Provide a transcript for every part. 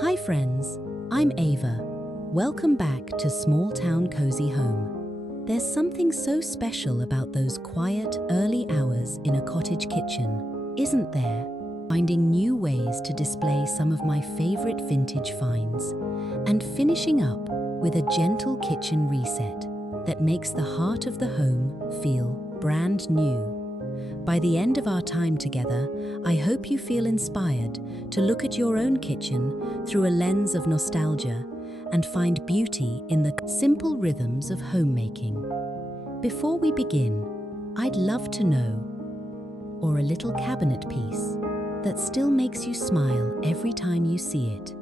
Hi friends, I'm Ava. Welcome back to Small Town Cozy Home. There's something so special about those quiet, early hours in a cottage kitchen, isn't there? Finding new ways to display some of my favorite vintage finds, and finishing up with a gentle kitchen reset that makes the heart of the home feel brand new. By the end of our time together, I hope you feel inspired to look at your own kitchen through a lens of nostalgia and find beauty in the simple rhythms of homemaking. Before we begin, I'd love to know, or a little cabinet piece that still makes you smile every time you see it.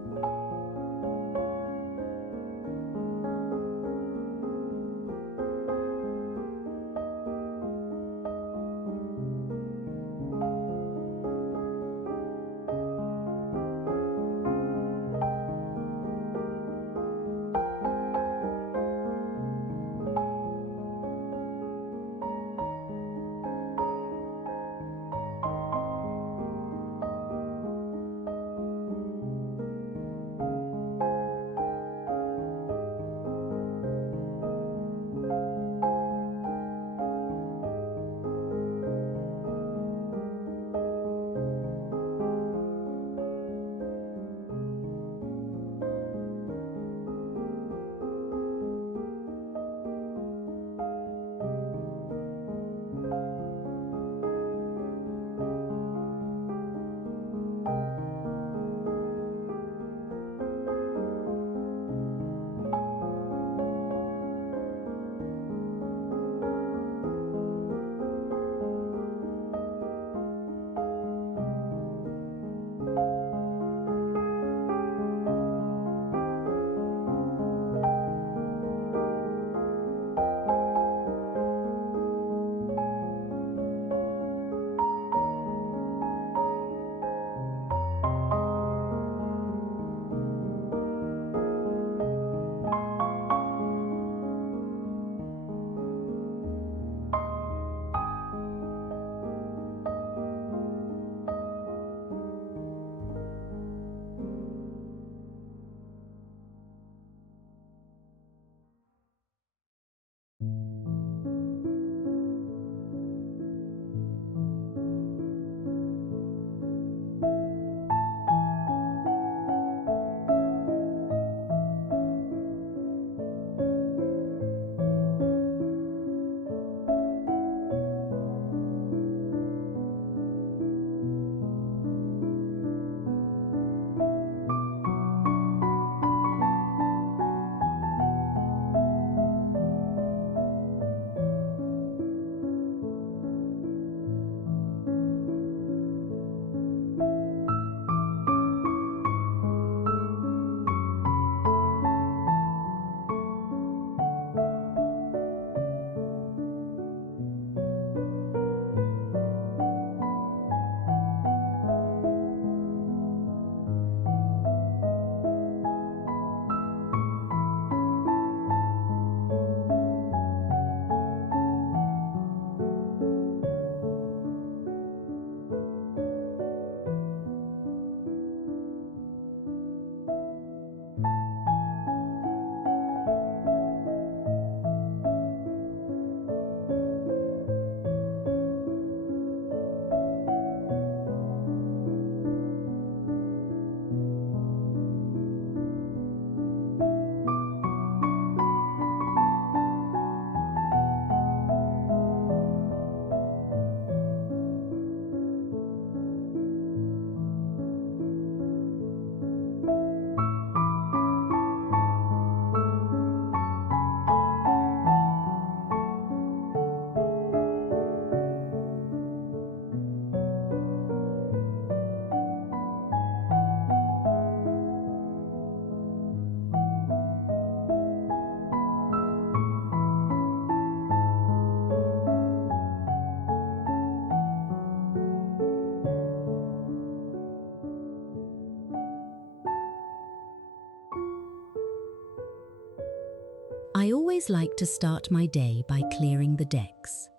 I always like to start my day by clearing the decks.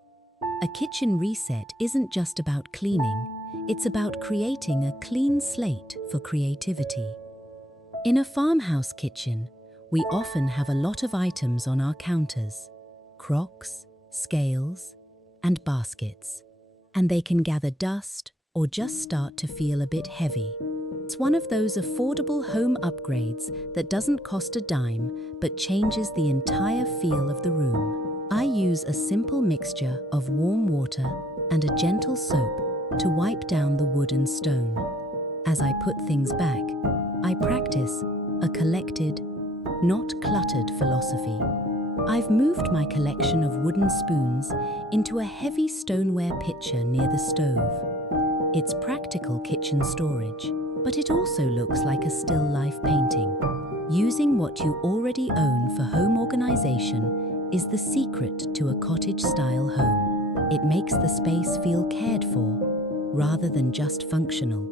A kitchen reset isn't just about cleaning, it's about creating a clean slate for creativity. In a farmhouse kitchen, we often have a lot of items on our counters: crocks, scales, and baskets. And they can gather dust or just start to feel a bit heavy. It's one of those affordable home upgrades that doesn't cost a dime but changes the entire feel of the room. I use a simple mixture of warm water and a gentle soap to wipe down the wood and stone. As I put things back, I practice a collected, not cluttered philosophy. I've moved my collection of wooden spoons into a heavy stoneware pitcher near the stove. It's practical kitchen storage, but it also looks like a still life painting. Using what you already own for home organization is the secret to a cottage-style home. It makes the space feel cared for, rather than just functional.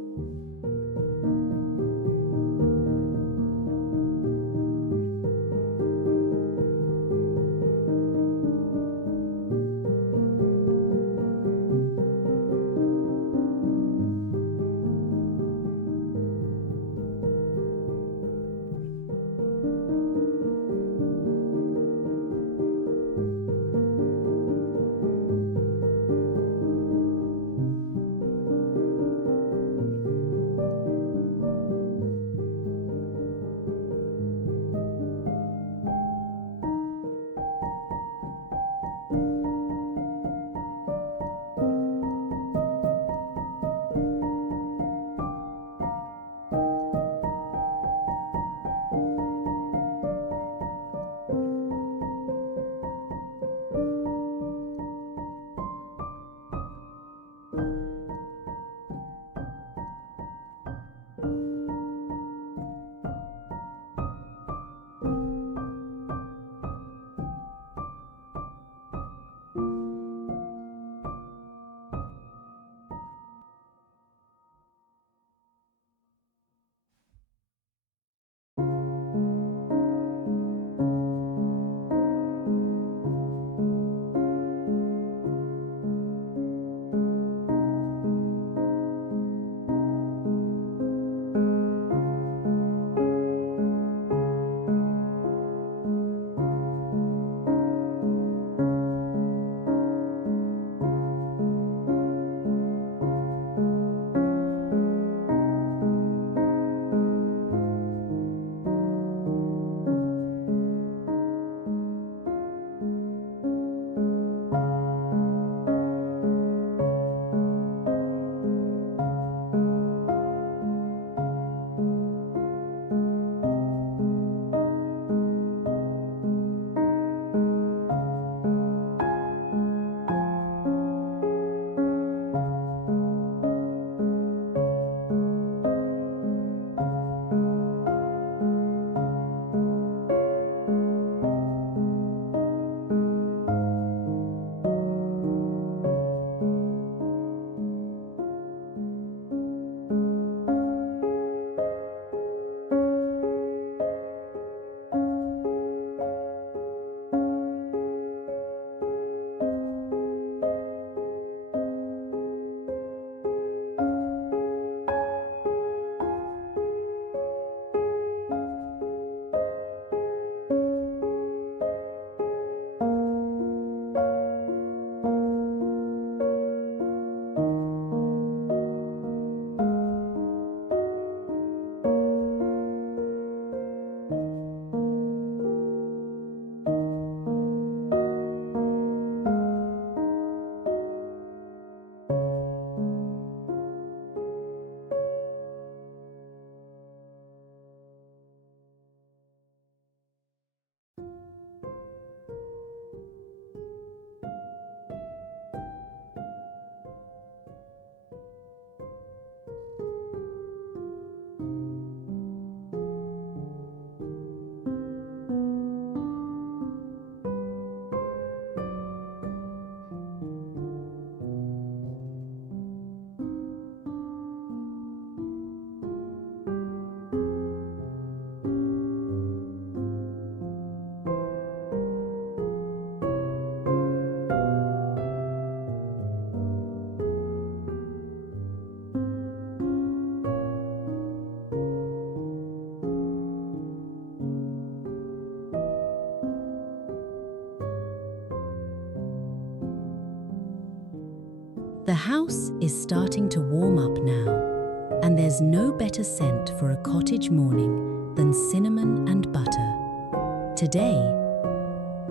The house is starting to warm up now, and there's no better scent for a cottage morning than cinnamon and butter. Today,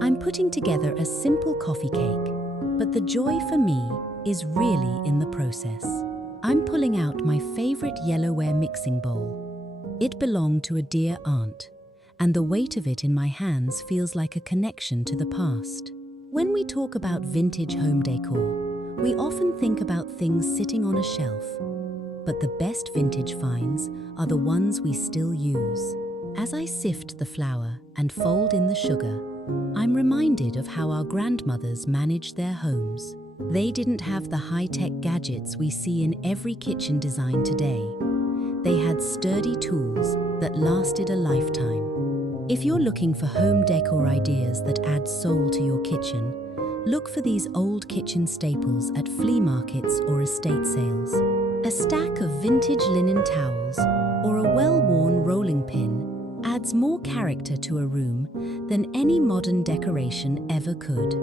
I'm putting together a simple coffee cake, but the joy for me is really in the process. I'm pulling out my favorite yellowware mixing bowl. It belonged to a dear aunt, and the weight of it in my hands feels like a connection to the past. When we talk about vintage home decor, we often think about things sitting on a shelf, but the best vintage finds are the ones we still use. As I sift the flour and fold in the sugar, I'm reminded of how our grandmothers managed their homes. They didn't have the high-tech gadgets we see in every kitchen design today. They had sturdy tools that lasted a lifetime. If you're looking for home decor ideas that add soul to your kitchen, look for these old kitchen staples at flea markets or estate sales. A stack of vintage linen towels or a well-worn rolling pin adds more character to a room than any modern decoration ever could.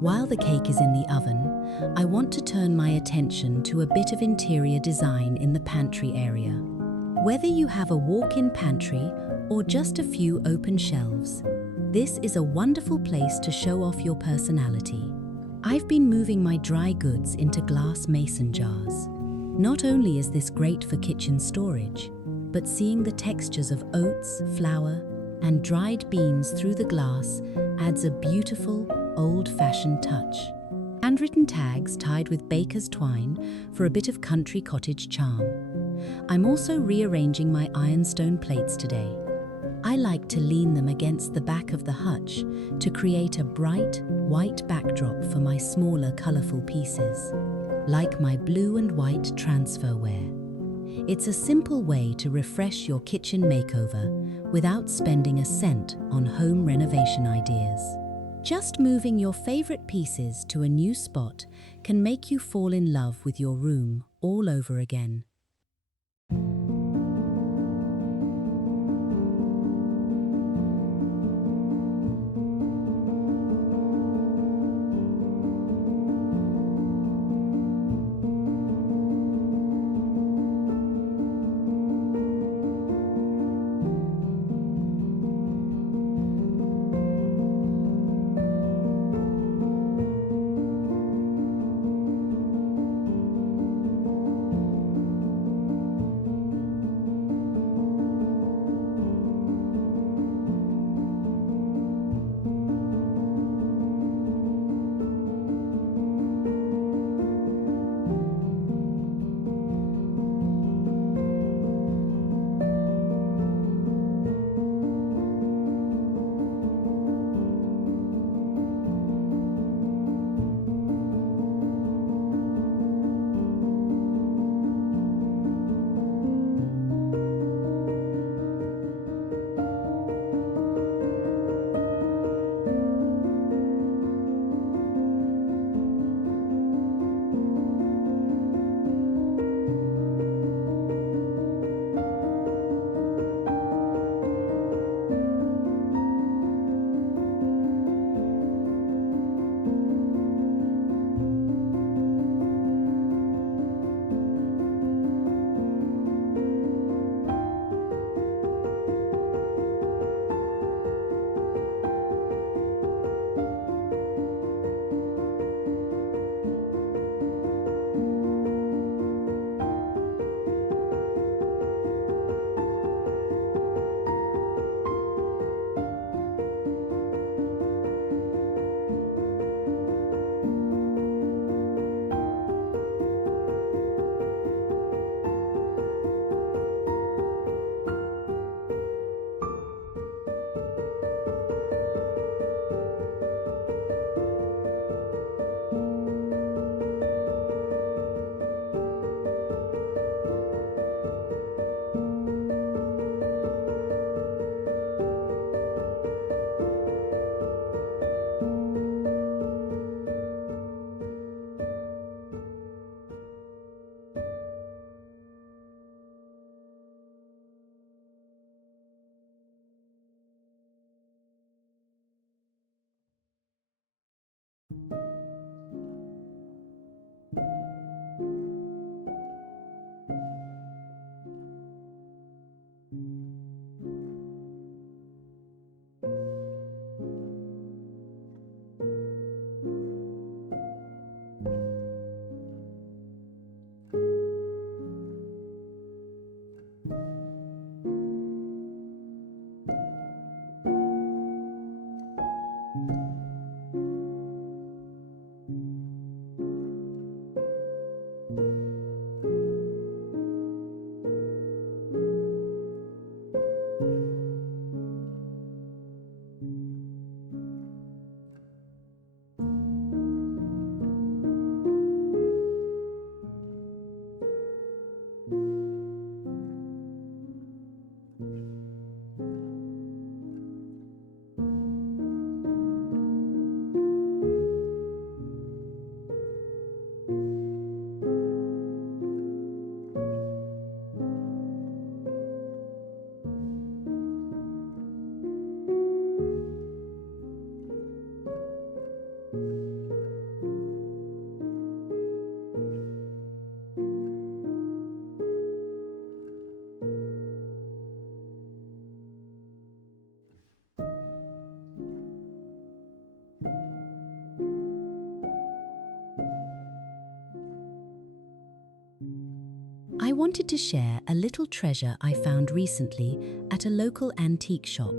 While the cake is in the oven, I want to turn my attention to a bit of interior design in the pantry area. Whether you have a walk-in pantry or just a few open shelves, this is a wonderful place to show off your personality. I've been moving my dry goods into glass mason jars. Not only is this great for kitchen storage, but seeing the textures of oats, flour, and dried beans through the glass adds a beautiful, old-fashioned touch. Handwritten tags tied with baker's twine for a bit of country cottage charm. I'm also rearranging my ironstone plates today. I like to lean them against the back of the hutch to create a bright, white backdrop for my smaller, colourful pieces, like my blue and white transferware. It's a simple way to refresh your kitchen makeover without spending a cent on home renovation ideas. Just moving your favorite pieces to a new spot can make you fall in love with your room all over again. wanted to share a little treasure I found recently at a local antique shop.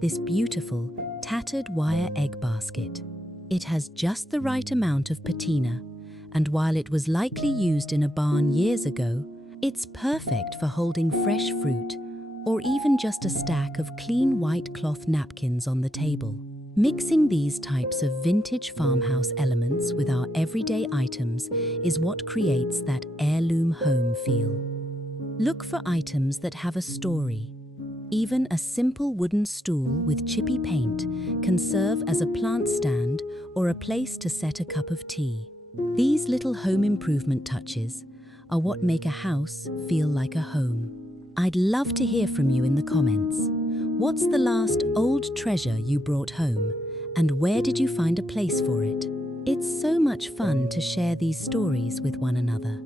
This beautiful, tattered wire egg basket. It has just the right amount of patina, and while it was likely used in a barn years ago, it's perfect for holding fresh fruit or even just a stack of clean white cloth napkins on the table. Mixing these types of vintage farmhouse elements with our everyday items is what creates that heirloom home feel. Look for items that have a story. Even a simple wooden stool with chippy paint can serve as a plant stand or a place to set a cup of tea. These little home improvement touches are what make a house feel like a home. I'd love to hear from you in the comments. What's the last old treasure you brought home, and where did you find a place for it? It's so much fun to share these stories with one another.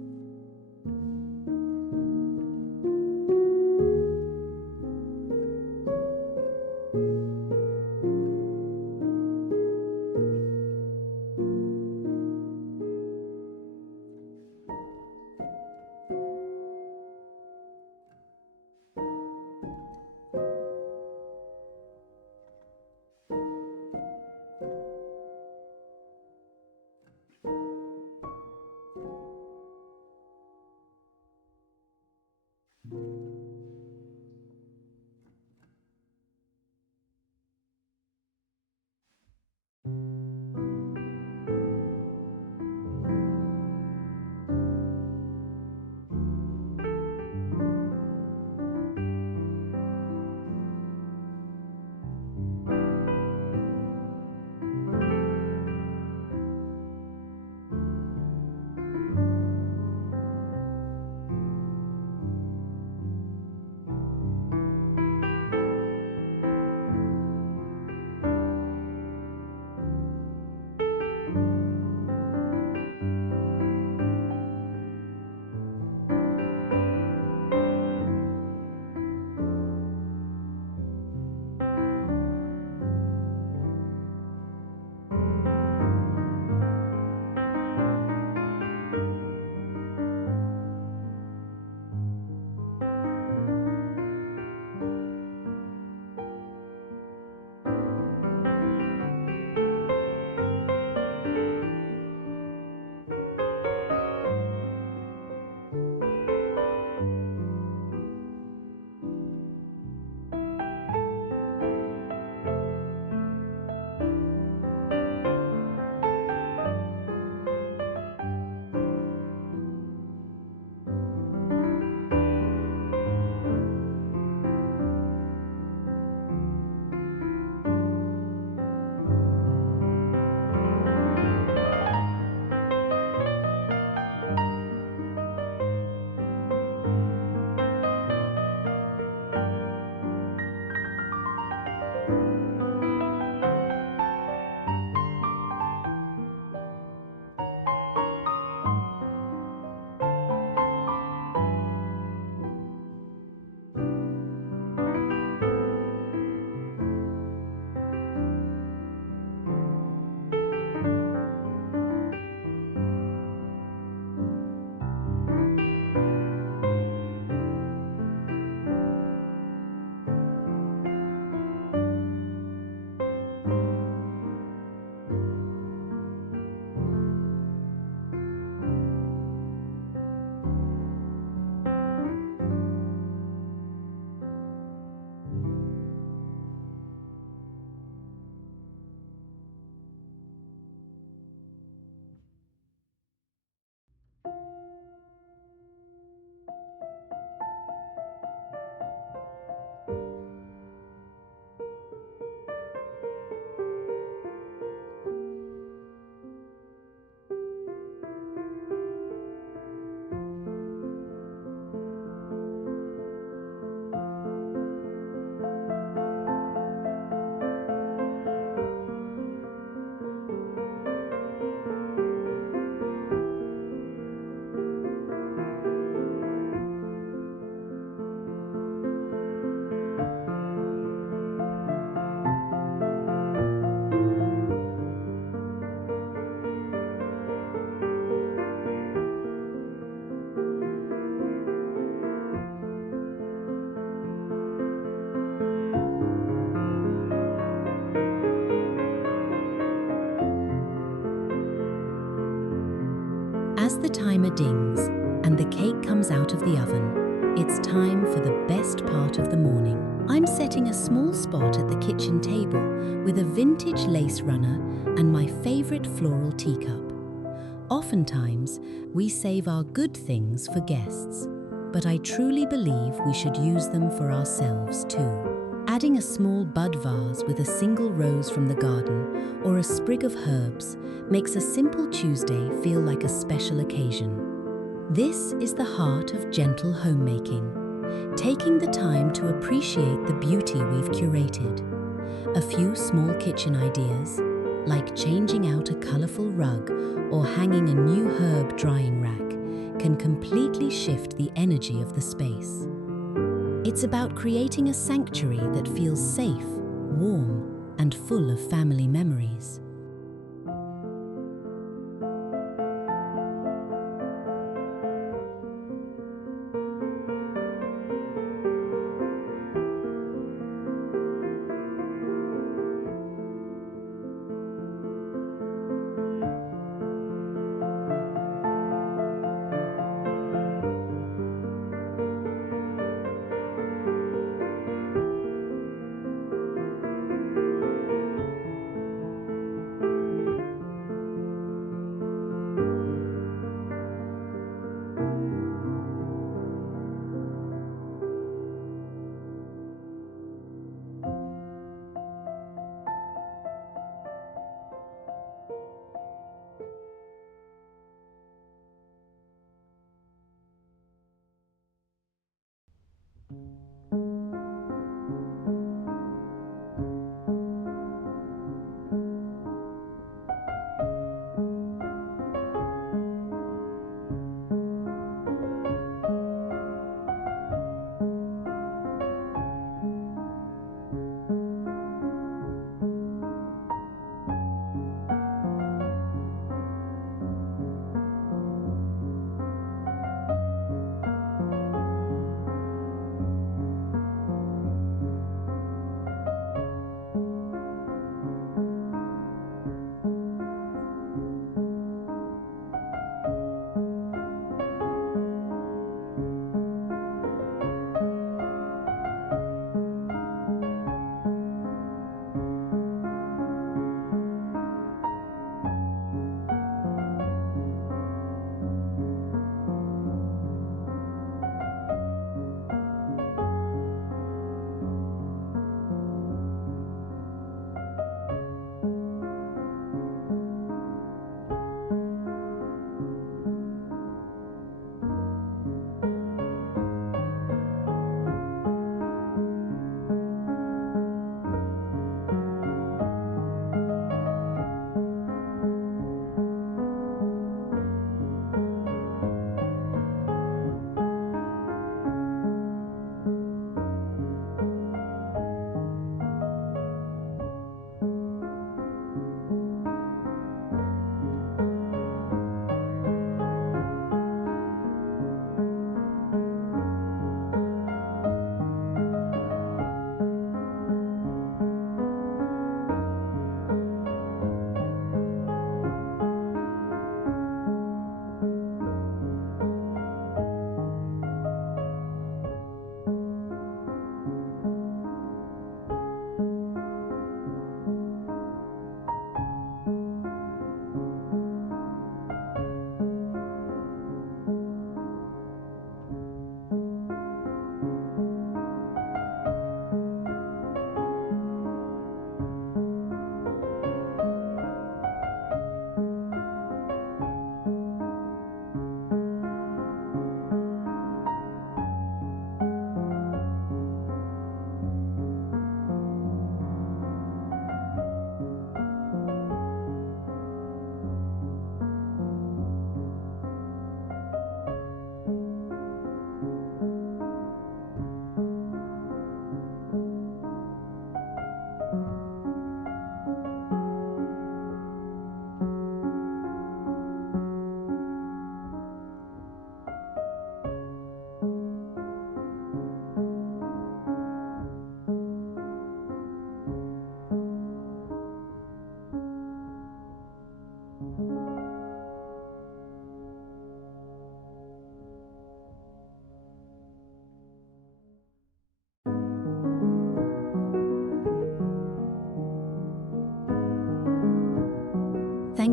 As the timer dings and the cake comes out of the oven, it's time for the best part of the morning. I'm setting a small spot at the kitchen table with a vintage lace runner and my favorite floral teacup. Oftentimes, we save our good things for guests, but I truly believe we should use them for ourselves too. Adding a small bud vase with a single rose from the garden or a sprig of herbs makes a simple Tuesday feel like a special occasion. This is the heart of gentle homemaking, taking the time to appreciate the beauty we've curated. A few small kitchen ideas, like changing out a colorful rug or hanging a new herb drying rack, can completely shift the energy of the space. It's about creating a sanctuary that feels safe, warm, and full of family memories.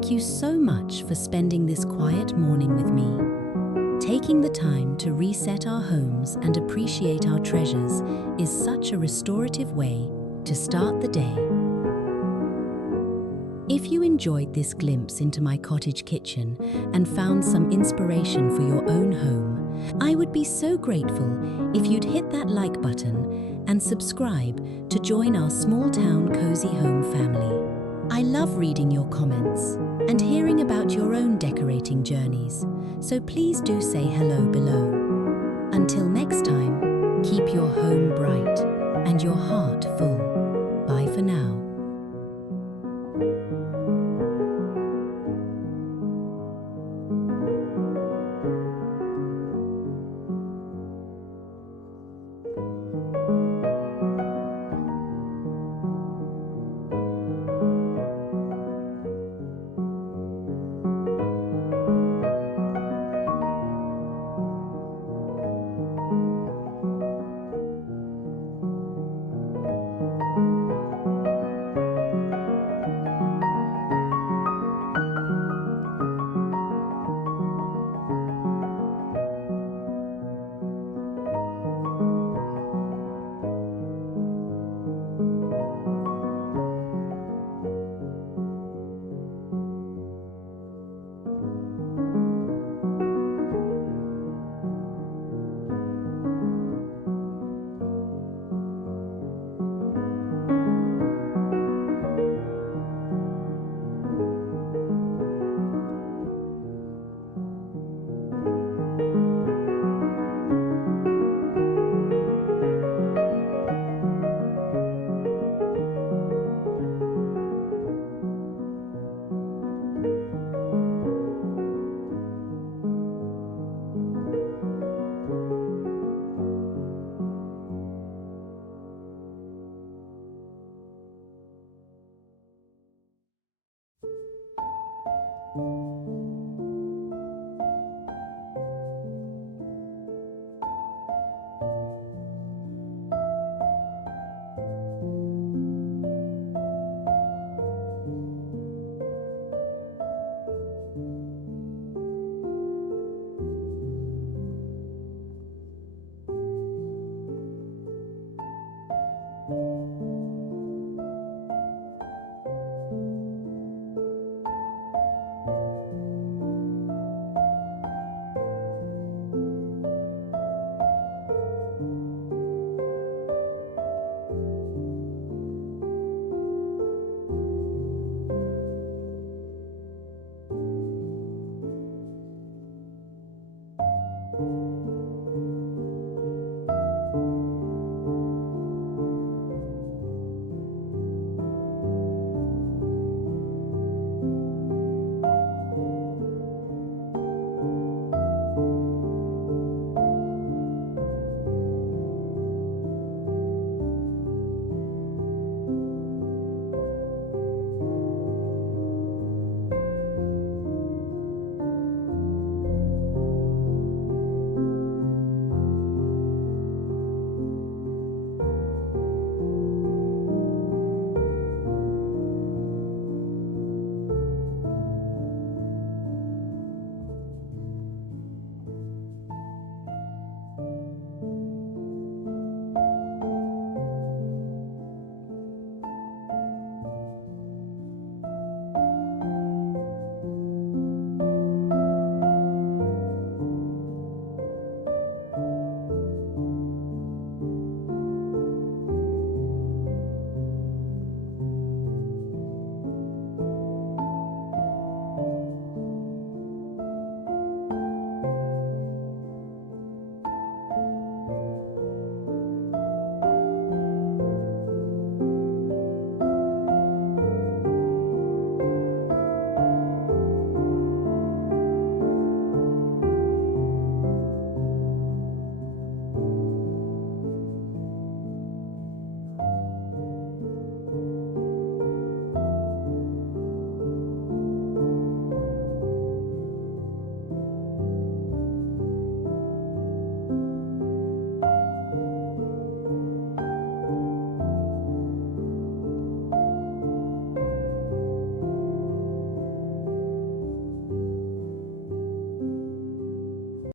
Thank you so much for spending this quiet morning with me. Taking the time to reset our homes and appreciate our treasures is such a restorative way to start the day. If you enjoyed this glimpse into my cottage kitchen and found some inspiration for your own home, I would be so grateful if you'd hit that like button and subscribe to join our small town cozy home family. I love reading your comments and hearing about your own decorating journeys, so please do say hello below. Until